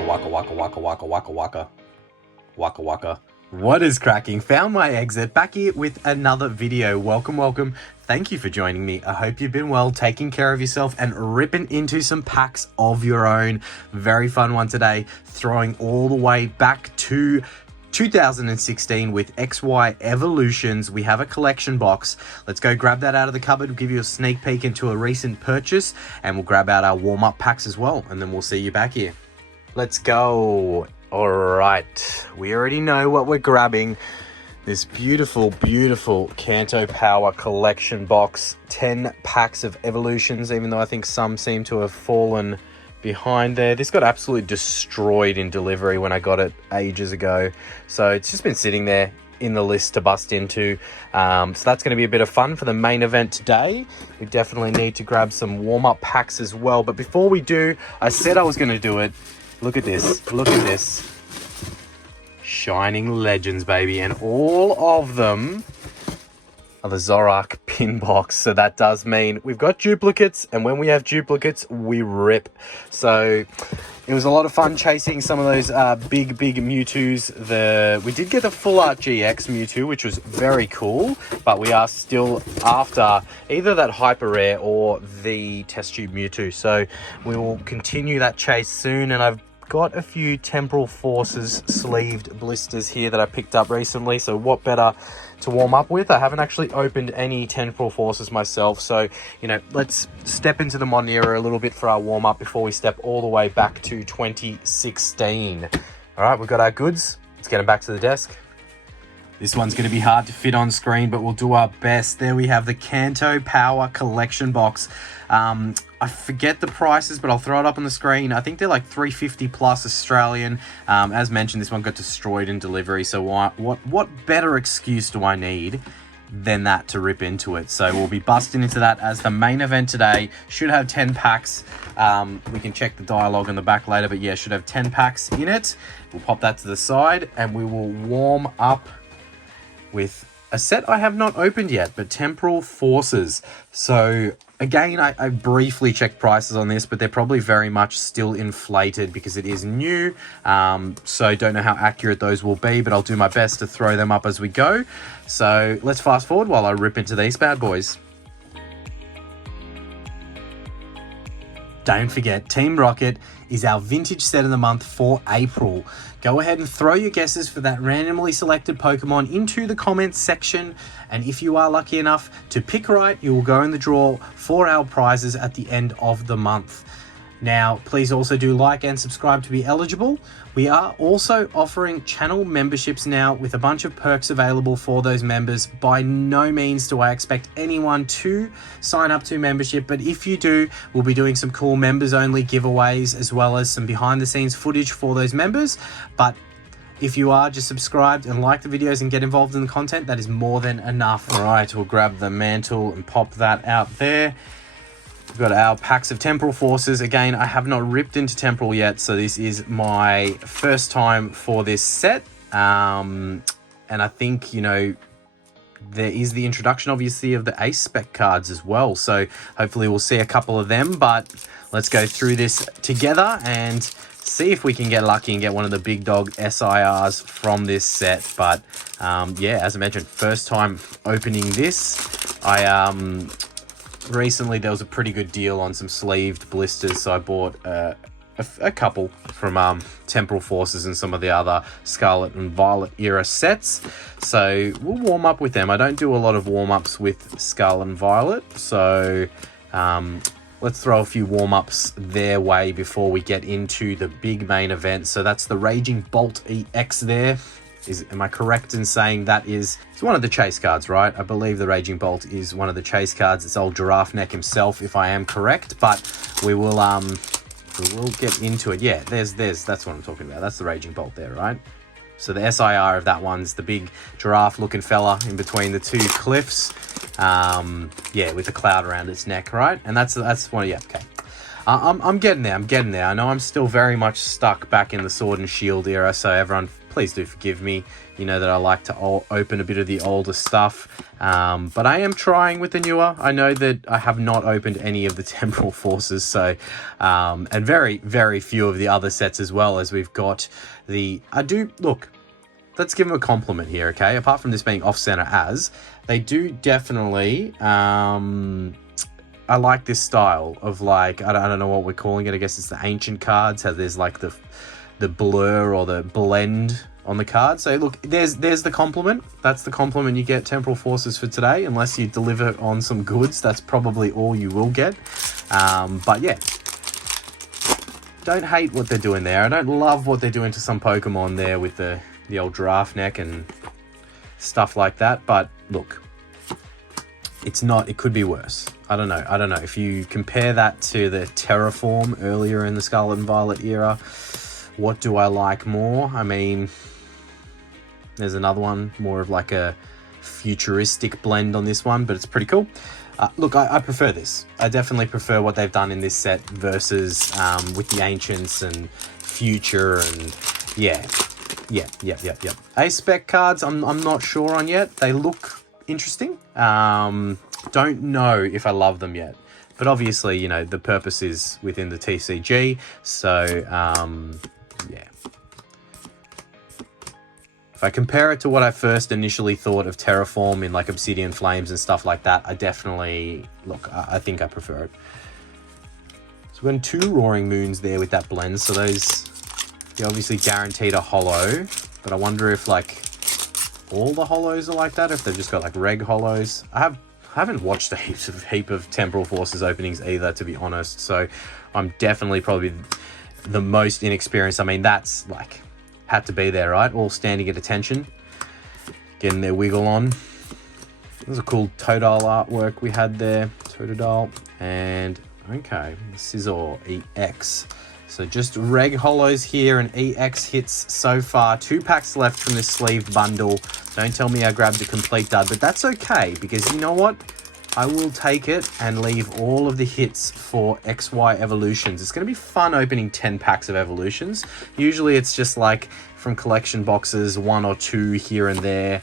waka waka waka waka waka waka waka waka waka. What is cracking? Found my exit, back here with another video. Welcome. Thank you for joining me. I hope you've been well, taking care of yourself and ripping into some packs of your own. Very fun one today, throwing all the way back to 2016 with XY Evolutions. We have a collection box. Let's go grab that out of the cupboard. We'll give you a sneak peek into a recent purchase, and we'll grab out our warm-up packs as well, and then we'll see you back here. Let's go. All right, we already know what we're grabbing. This beautiful Kanto Power Collection box. 10 packs of Evolutions, even though I think some seem to have fallen behind there. This got absolutely destroyed in delivery when I got it ages ago. So it's just been sitting there in the list to bust into. So that's going to be a bit of fun for the main event today. We definitely need to grab some warm-up packs as well. But before we do, I said I was going to do it. Look at this. Look at this. Shining Legends, baby. And all of them are the Zorak pin box. So that does mean we've got duplicates, and when we have duplicates, we rip. So it was a lot of fun chasing some of those big Mewtwo's. We did get the full art GX Mewtwo, which was very cool, but we are still after either that hyper rare or the test tube Mewtwo. So we will continue that chase soon, and I've got a few Temporal Forces sleeved blisters here that I picked up recently, so what better to warm up with? I haven't actually opened any Temporal Forces myself, so let's step into the modern era a little bit for our warm up before we step all the way back to 2016. All right, we've got our goods. Let's get them back to the desk. This one's going to be hard to fit on screen, but we'll do our best. There we have the Kanto Power Collection box. I forget the prices, but I'll throw it up on the screen. I think they're like $350 plus Australian. As mentioned, this one got destroyed in delivery, so what better excuse do I need than that to rip into it? So we'll be busting into that as the main event today. Should have 10 packs. We can check the dialogue on the back later, but yeah, should have 10 packs in it. We'll pop that to the side, and we will warm up with a set I have not opened yet, but Temporal Forces. So again, I briefly checked prices on this, but they're probably very much still inflated because it is new. So don't know how accurate those will be, but I'll do my best to throw them up as we go. So let's fast forward while I rip into these bad boys. Don't forget, Team Rocket is our vintage set of the month for April. Go ahead and throw your guesses for that randomly selected Pokemon into the comments section. And if you are lucky enough to pick right, you will go in the draw for our prizes at the end of the month. Now, please also do like and subscribe to be eligible. We are also offering channel memberships now with a bunch of perks available for those members. By no means do I expect anyone to sign up to membership, but if you do, we'll be doing some cool members only giveaways as well as some behind the scenes footage for those members. But if you are just subscribed and like the videos and get involved in the content, that is more than enough. All right, we'll grab the mantle and pop that out there. We've got our packs of Temporal Forces. Again, I have not ripped into Temporal yet, so this is my first time for this set. And I think, there is the introduction, obviously, of the Ace Spec cards as well. So hopefully we'll see a couple of them, but let's go through this together and see if we can get lucky and get one of the big dog SIRs from this set. But yeah, as I mentioned, first time opening this. Recently there was a pretty good deal on some sleeved blisters, so I bought a couple from Temporal Forces and some of the other Scarlet and Violet era sets. So we'll warm up with them. I don't do a lot of warm-ups with Scarlet and Violet, so let's throw a few warm-ups their way before we get into the big main event. So that's the Raging Bolt EX there. Am I correct in saying that it's one of the chase cards, right? I believe the Raging Bolt is one of the chase cards. It's old Giraffe Neck himself, if I am correct, but we will get into it. Yeah, that's what I'm talking about. That's the Raging Bolt there, right? So the SIR of that one's the big giraffe looking fella in between the two cliffs. Yeah, with the cloud around its neck, right? And that's one, yeah, okay. I'm getting there. I know I'm still very much stuck back in the Sword and Shield era, so everyone please do forgive me. You know that I like to open a bit of the older stuff, but I am trying with the newer. I know that I have not opened any of the Temporal Forces, so and very, very few of the other sets as well, as we've got the... Look, let's give them a compliment here, okay? Apart from this being off-center they do definitely... I like this style of, like, I don't know what we're calling it. I guess it's the ancient cards. How there's like the blur or the blend on the card. So look, there's the compliment. That's the compliment you get, Temporal Forces, for today. Unless you deliver on some goods, that's probably all you will get. But yeah, don't hate what they're doing there. I don't love what they're doing to some Pokemon there with the old giraffe neck and stuff like that. But look, it's not, it could be worse. I don't know. If you compare that to the Terraform earlier in the Scarlet and Violet era, what do I like more? I mean, there's another one, more of like a futuristic blend on this one, but it's pretty cool. Look, I prefer this. I definitely prefer what they've done in this set versus with the Ancients and Future and yeah. A-Spec cards, I'm not sure on yet. They look interesting. Don't know if I love them yet, but obviously, you know, the purpose is within the TCG, so yeah. If I compare it to what I first initially thought of Terraform in like Obsidian Flames and stuff like that, I definitely, look, I think I prefer it. So we're going 2 Roaring Moons there with that blend, so those, they obviously guaranteed a holo, but I wonder if like all the holos are like that, if they've just got like reg holos. I haven't watched a heap of Temporal Forces openings either, to be honest, so I'm definitely probably the most inexperienced. I mean, that's like, had to be there, right? All standing at attention, getting their wiggle on. There's a cool Totodile artwork we had there, Totodile, and okay, Scizor EX. So just reg holos here and EX hits so far. 2 packs left from this sleeved bundle. Don't tell me I grabbed a complete dud, but that's okay, because you know what? I will take it and leave all of the hits for XY evolutions. It's going to be fun opening 10 packs of evolutions. Usually it's just like from collection boxes, 1 or 2 here and there.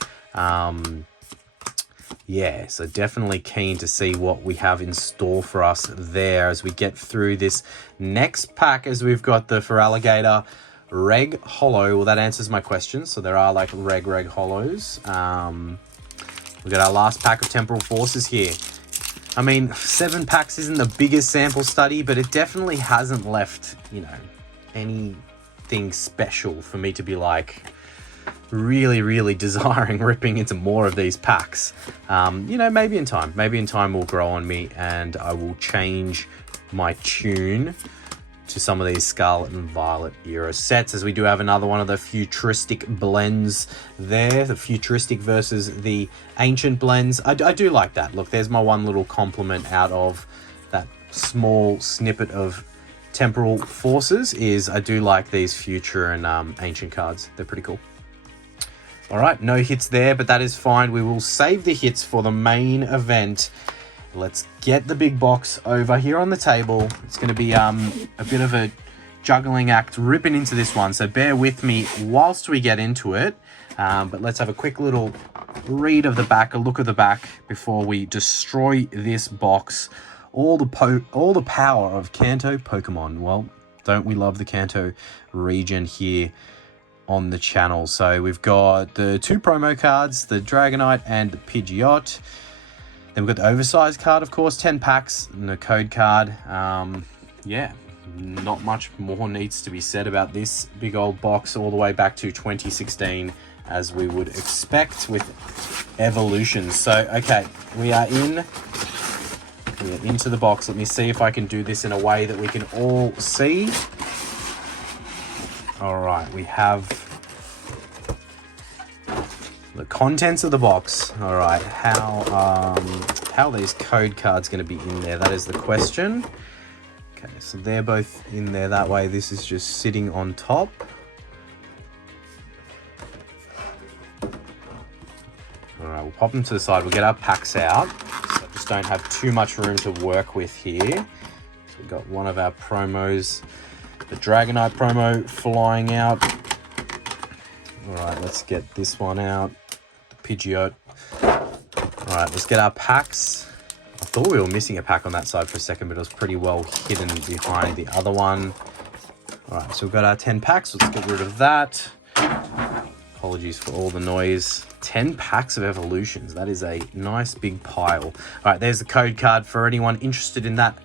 Yeah, so definitely keen to see what we have in store for us there as we get through this next pack, as we've got the Feraligatr Reg Holo. Well, that answers my question. So there are like Reg Holos. We've got our last pack of Temporal Forces here. I mean, 7 packs isn't the biggest sample study, but it definitely hasn't left, you know, anything special for me to be like really desiring ripping into more of these packs. You know, maybe in time will grow on me and I will change my tune to some of these Scarlet and Violet era sets, as we do have another one of the futuristic blends there, the futuristic versus the ancient blends. I do like that. Look, there's my one little compliment out of that small snippet of Temporal Forces, is I do like these future and ancient cards. They're pretty cool. All right, no hits there, but that is fine. We will save the hits for the main event. Let's get the big box over here on the table. It's going to be a bit of a juggling act ripping into this one, so bear with me whilst we get into it. But let's have a quick little read of the back, a look at the back before we destroy this box. All the power of Kanto Pokemon. Well, don't we love the Kanto region here on the channel? So we've got the 2 promo cards, the Dragonite and the Pidgeot. Then we've got the oversized card, of course, 10 packs, and the code card. Yeah, not much more needs to be said about this big old box all the way back to 2016, as we would expect with evolutions. So, okay, we are into the box. Let me see if I can do this in a way that we can all see. All right, we have the contents of the box. All right, how are these code cards going to be in there? That is the question. Okay, so they're both in there that way. This is just sitting on top. All right, we'll pop them to the side. We'll get our packs out. So I just don't have too much room to work with here. So we've got one of our promos, the Dragonite promo, flying out. All right, let's get this one out. The Pidgeot. All right, let's get our packs. I thought we were missing a pack on that side for a second, but it was pretty well hidden behind the other one. All right, so we've got our 10 packs. Let's get rid of that. Apologies for all the noise. 10 packs of evolutions. That is a nice big pile. All right, there's the code card for anyone interested in that.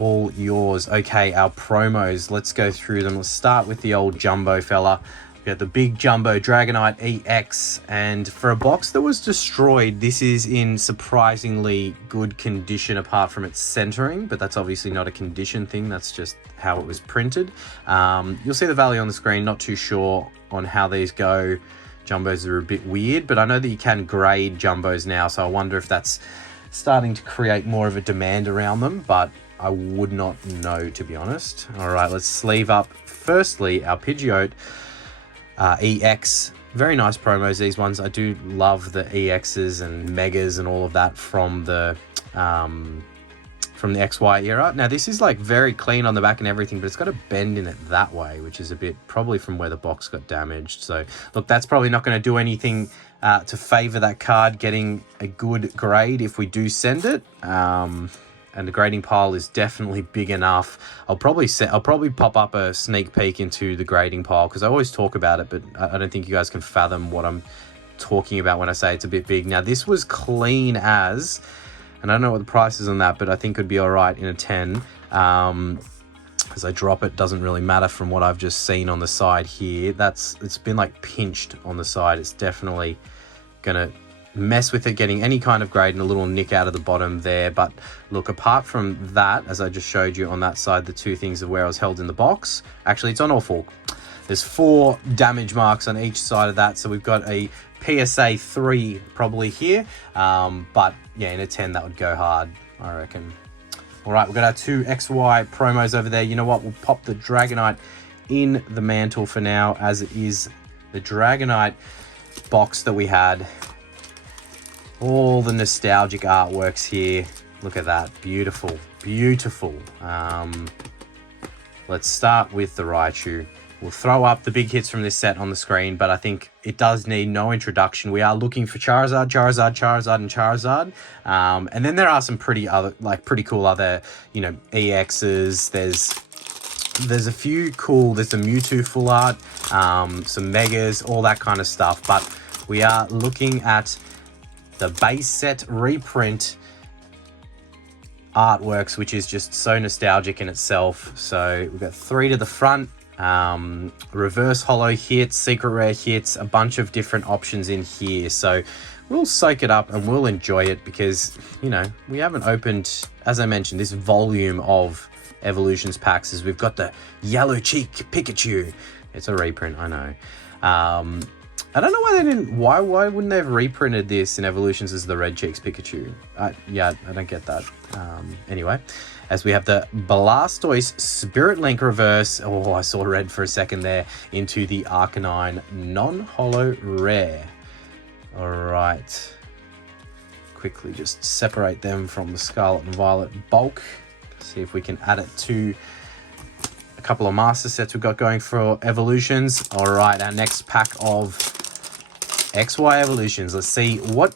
All yours. Okay, our promos. Let's go through them. Let's start with the old jumbo fella. We got the big jumbo Dragonite EX, and for a box that was destroyed, this is in surprisingly good condition apart from its centering, but that's obviously not a condition thing. That's just how it was printed. You'll see the value on the screen. Not too sure on how these go. Jumbos are a bit weird, but I know that you can grade jumbos now, so I wonder if that's starting to create more of a demand around them, but I would not know, to be honest. All right, let's sleeve up firstly our Pidgeot EX. Very nice promos, these ones. I do love the EXs and Megas and all of that from the XY era. Now this is like very clean on the back and everything, but it's got a bend in it that way, which is a bit probably from where the box got damaged. So look, that's probably not going to do anything to favor that card getting a good grade if we do send it. And the grading pile is definitely big enough. I'll probably pop up a sneak peek into the grading pile because I always talk about it, but I don't think you guys can fathom what I'm talking about when I say it's a bit big. Now this was clean as, and I don't know what the price is on that, but I think it'd be all right in a 10. As I drop it, doesn't really matter from what I've just seen on the side here. It's been like pinched on the side. It's definitely gonna mess with it getting any kind of grade and a little nick out of the bottom there. But look, apart from that, as I just showed you on that side, the two things of where I was held in the box, actually it's on all four. There's 4 damage marks on each side of that, so we've got a PSA 3 probably here, but yeah, in a 10 that would go hard, I reckon. All right, we've got our 2 XY promos over there. You know what, we'll pop the Dragonite in the mantle for now, as it is the Dragonite box that we had. All the nostalgic artworks here. Look at that. Beautiful. Beautiful. Let's start with the Raichu. We'll throw up the big hits from this set on the screen, but I think it does need no introduction. We are looking for Charizard, and Charizard. And then there are some pretty cool other, EXs. There's a few cool, there's a Mewtwo full art, some Megas, all that kind of stuff. But we are looking at the base set reprint artworks, which is just so nostalgic in itself. So we've got 3 to the front, reverse holo hits, secret rare hits, a bunch of different options in here. So we'll soak it up and we'll enjoy it because, we haven't opened, as I mentioned, this volume of Evolutions packs. As we've got the Yellow Cheek Pikachu. It's a reprint, I know. I don't know why they didn't. Why wouldn't they have reprinted this in Evolutions as the Red Cheeks Pikachu? I don't get that. Anyway, as we have the Blastoise Spirit Link reverse. Oh, I saw red for a second there. Into the Arcanine non-holo rare. All right. Quickly just separate them from the Scarlet and Violet bulk. See if we can add it to a couple of master sets we've got going for Evolutions. All right, our next pack of XY Evolutions. Let's see, what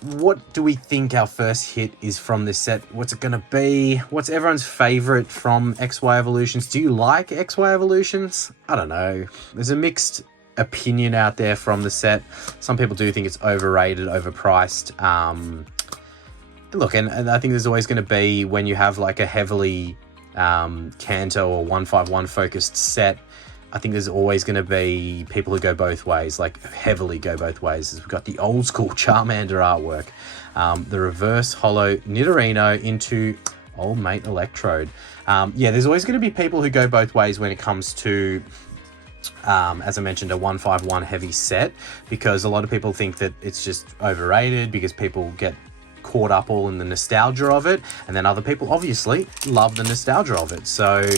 do we think our first hit is from this set? What's it gonna be? What's everyone's favorite from XY Evolutions? Do you like XY Evolutions? I don't know. There's a mixed opinion out there from the set. Some people do think it's overrated, overpriced. Look, and I think there's always going to be, when you have like a heavily Kanto or 151 focused set, I think there's always going to be people who go both ways, like heavily go both ways. We've got the old school Charmander artwork, the reverse holo Nidorino into Old Mate Electrode. Yeah, there's always going to be people who go both ways when it comes to, as I mentioned, a 151 heavy set, because a lot of people think that it's just overrated because people get caught up all in the nostalgia of it, and then other people obviously love the nostalgia of it. So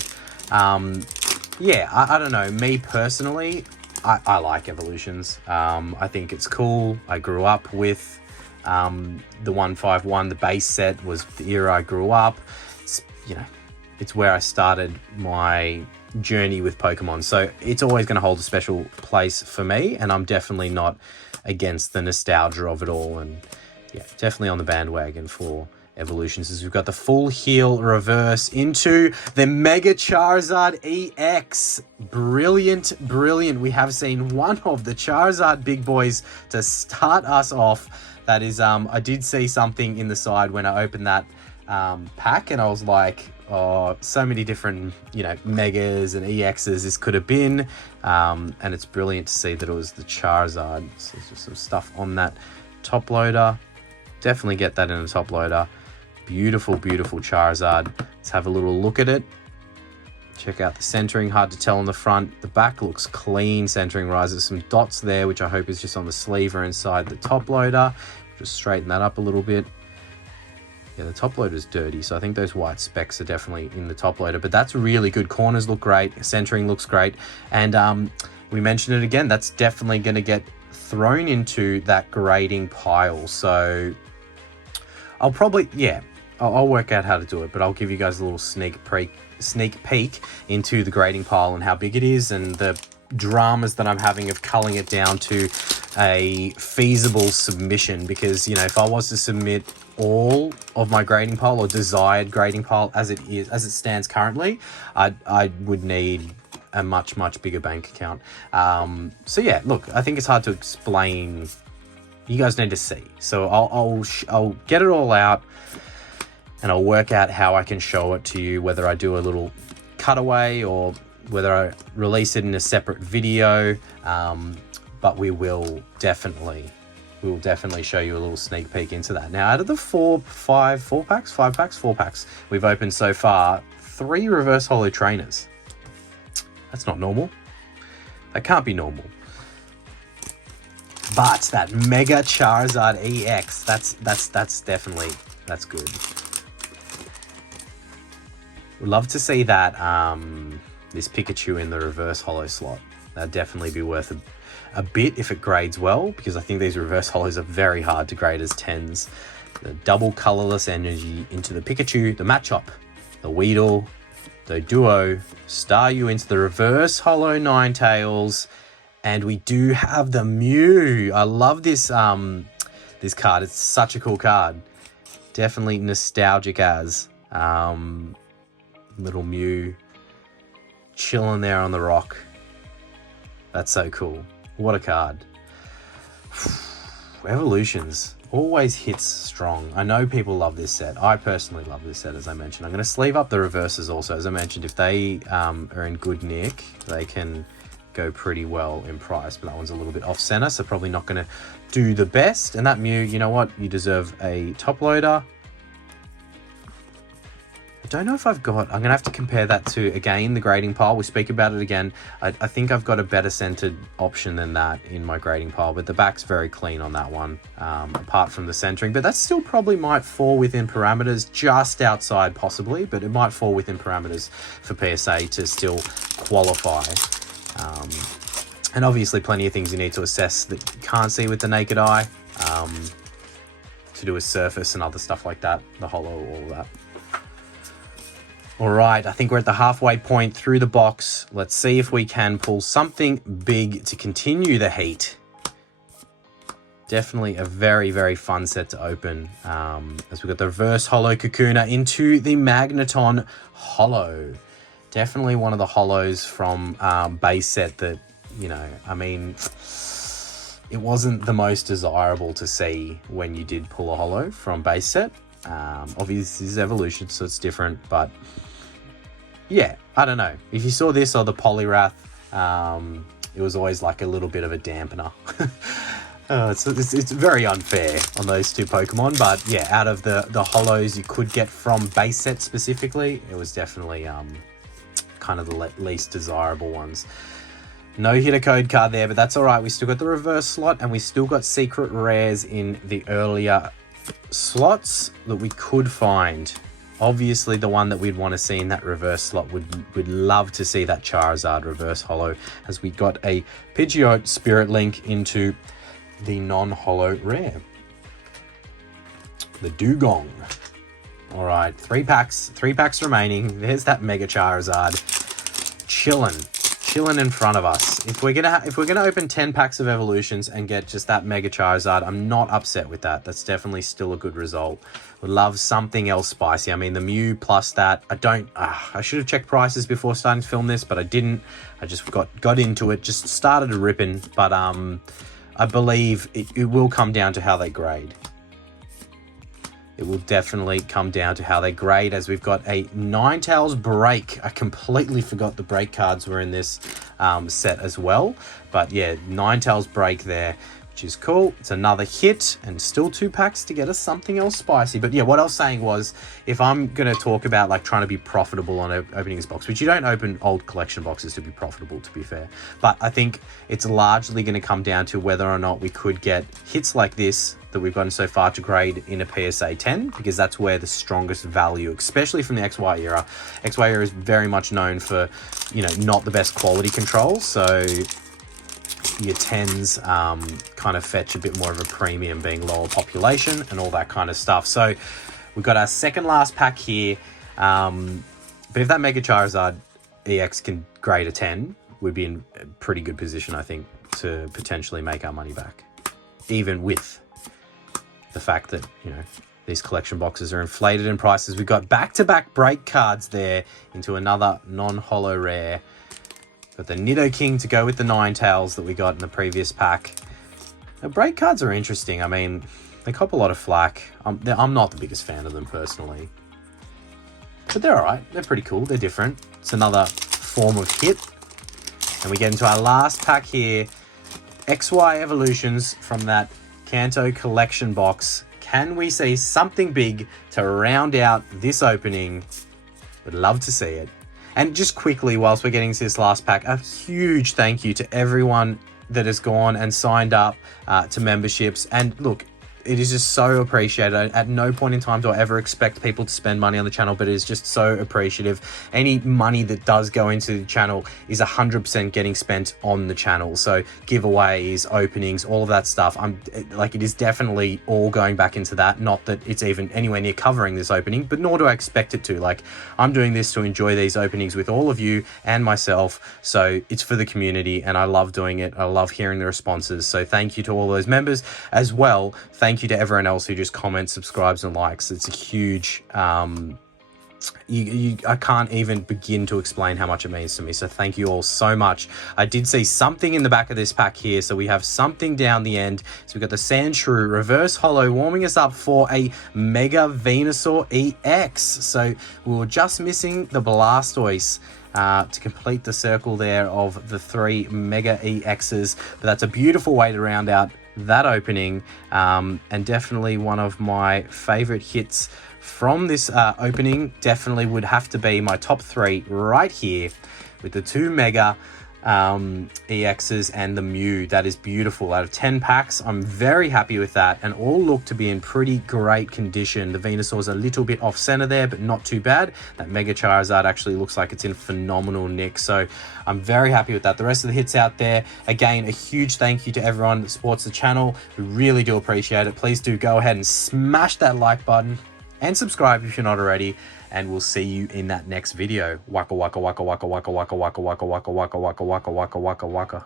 yeah, I don't know, me personally, I like Evolutions. I think it's cool. I grew up with the 151. The base set was the era I grew up. It's, it's where I started my journey with Pokemon. So it's always going to hold a special place for me, and I'm definitely not against the nostalgia of it all. And yeah, definitely on the bandwagon for evolutions. As we've got the full heal reverse into the Mega Charizard EX. Brilliant, brilliant. We have seen one of the Charizard big boys to start us off. That is, I did see something in the side when I opened that pack, and I was like, oh, so many different, you know, Megas and EXs this could have been. And it's brilliant to see that it was the Charizard. So there's just some stuff on that top loader. Definitely get that in a top loader. Beautiful, beautiful Charizard. Let's have a little look at it. Check out the centering. Hard to tell on the front. The back looks clean centering wise. There's some dots there, which I hope is just on the sleeve or inside the top loader. Just straighten that up a little bit. Yeah, the top loader is dirty, so I think those white specks are definitely in the top loader. But that's really good. Corners look great. Centering looks great. And we mentioned it again. That's definitely going to get thrown into that grading pile. So I'll probably, yeah, I'll work out how to do it, but I'll give you guys a little sneak peek into the grading pile and how big it is, and the dramas that I'm having of culling it down to a feasible submission. Because, you know, if I was to submit all of my grading pile or desired grading pile as it stands currently, I would need a much bigger bank account. So yeah, look, I think it's hard to explain. You guys need to see. So I'll get it all out, and I'll work out how I can show it to you, whether I do a little cutaway or whether I release it in a separate video. But we will definitely show you a little sneak peek into that. Now, out of the four packs we've opened so far, 3 reverse holo trainers. That's not normal. That can't be normal. But that Mega Charizard EX, that's definitely, that's good. Would love to see that this Pikachu in the reverse holo slot. That'd definitely be worth a bit if it grades well, because I think these reverse holos are very hard to grade as 10s. The double colorless energy into the Pikachu, the Machop, the Weedle, the Duo, Staryu into the reverse holo Ninetales. And we do have the Mew. I love this this card. It's such a cool card. Definitely nostalgic as. Little Mew chilling there on the rock. That's so cool. What a card. Evolutions always hits strong. I know people love this set. I personally love this set, as I mentioned. I'm going to sleeve up the reverses also. As I mentioned, if they are in good nick, they can go pretty well in price, but that one's a little bit off center, so probably not going to do the best. And that Mew, you know what? You deserve a top loader. I don't know if I've got, I'm going to have to compare that to, again, the grading pile. We speak about it again. I think I've got a better centered option than that in my grading pile, but the back's very clean on that one, apart from the centering. But that still probably might fall within parameters, just outside possibly, but it might fall within parameters for PSA to still qualify. And obviously plenty of things you need to assess that you can't see with the naked eye, to do with surface and other stuff like that, the holo, all of that. All right, I think we're at the halfway point through the box. Let's see if we can pull something big to continue the heat. Definitely a very, very fun set to open. As we've got the reverse holo Kakuna into the Magneton holo. Definitely one of the holos from base set that, you know, I mean, it wasn't the most desirable to see when you did pull a holo from base set. Obviously, this is evolution, so it's different, but yeah, I don't know. If you saw this or the Poliwrath, it was always like a little bit of a dampener. It's very unfair on those two Pokemon, but yeah, out of the holos you could get from base set specifically, it was definitely kind of the least desirable ones. No hitter code card there, but that's all right. We still got the reverse slot, and we still got secret rares in the earlier slots that we could find. Obviously, the one that we'd want to see in that reverse slot would love to see that Charizard reverse holo, as we got a Pidgeot Spirit Link into the non-holo rare, the Dugong. All right, three packs remaining. There's that Mega Charizard chilling in front of us. If we're gonna open 10 packs of evolutions and get just that Mega Charizard, I'm not upset with that. That's definitely still a good result. Would love something else spicy. I mean, the Mew plus that, I should have checked prices before starting to film this, but I didn't. I just got into it, just started ripping, but I believe it will come down to how they grade. It will definitely come down to how they grade, as we've got a Ninetales break. I completely forgot the break cards were in this set as well. But yeah, Ninetales break there, which is cool. It's another hit, and still 2 packs to get us something else spicy. But yeah, what I was saying was, if I'm going to talk about like trying to be profitable on opening this box, which you don't open old collection boxes to be profitable, to be fair. But I think it's largely going to come down to whether or not we could get hits like this that we've gotten so far to grade in a PSA 10, because that's where the strongest value, especially from the XY era. XY era is very much known for, you know, not the best quality control, so your 10s kind of fetch a bit more of a premium, being lower population and all that kind of stuff. So we've got our second last pack here, but if that Mega Charizard EX can grade a 10, we'd be in a pretty good position, I think, to potentially make our money back, even with the fact that, you know, these collection boxes are inflated in prices. We've got back-to-back break cards there into another non-holo rare. Got the Nidoking to go with the Ninetales that we got in the previous pack. The break cards are interesting. I mean, they cop a lot of flack. I'm not the biggest fan of them personally, but they're all right. They're pretty cool. They're different. It's another form of hit. And we get into our last pack here. XY Evolutions from that Kanto Collection box. Can we see something big to round out this opening? Would love to see it. And just quickly, whilst we're getting to this last pack, a huge thank you to everyone that has gone and signed up to memberships. And look, it is just so appreciated. At no point in time do I ever expect people to spend money on the channel, but it is just so appreciative. Any money that does go into the channel is 100% getting spent on the channel. So giveaways, openings, all of that stuff. It is definitely all going back into that. Not that it's even anywhere near covering this opening, but nor do I expect it to. Like, I'm doing this to enjoy these openings with all of you and myself. So it's for the community, and I love doing it. I love hearing the responses. So thank you to all those members as well. Thank you to everyone else who just comments, subscribes, and likes. It's a huge, I can't even begin to explain how much it means to me. So thank you all so much. I did see something in the back of this pack here. So we have something down the end. So we've got the Sandshrew Reverse Holo warming us up for a Mega Venusaur EX. So we were just missing the Blastoise to complete the circle there of the 3 Mega EXs. But that's a beautiful way to round out that opening, and definitely one of my favorite hits from this opening. Definitely would have to be my top 3 right here, with the 2 Mega EXs and the Mew. That is beautiful. Out of 10 packs, I'm very happy with that, and all look to be in pretty great condition. The Venusaur's a little bit off center there, but not too bad. That Mega Charizard actually looks like it's in phenomenal nick, so I'm very happy with that. The rest of the hits out there, again, a huge thank you to everyone that supports the channel. We really do appreciate it. Please do go ahead and smash that like button and subscribe if you're not already, and we'll see you in that next video. Waka waka waka waka waka waka waka waka waka waka waka waka waka waka waka.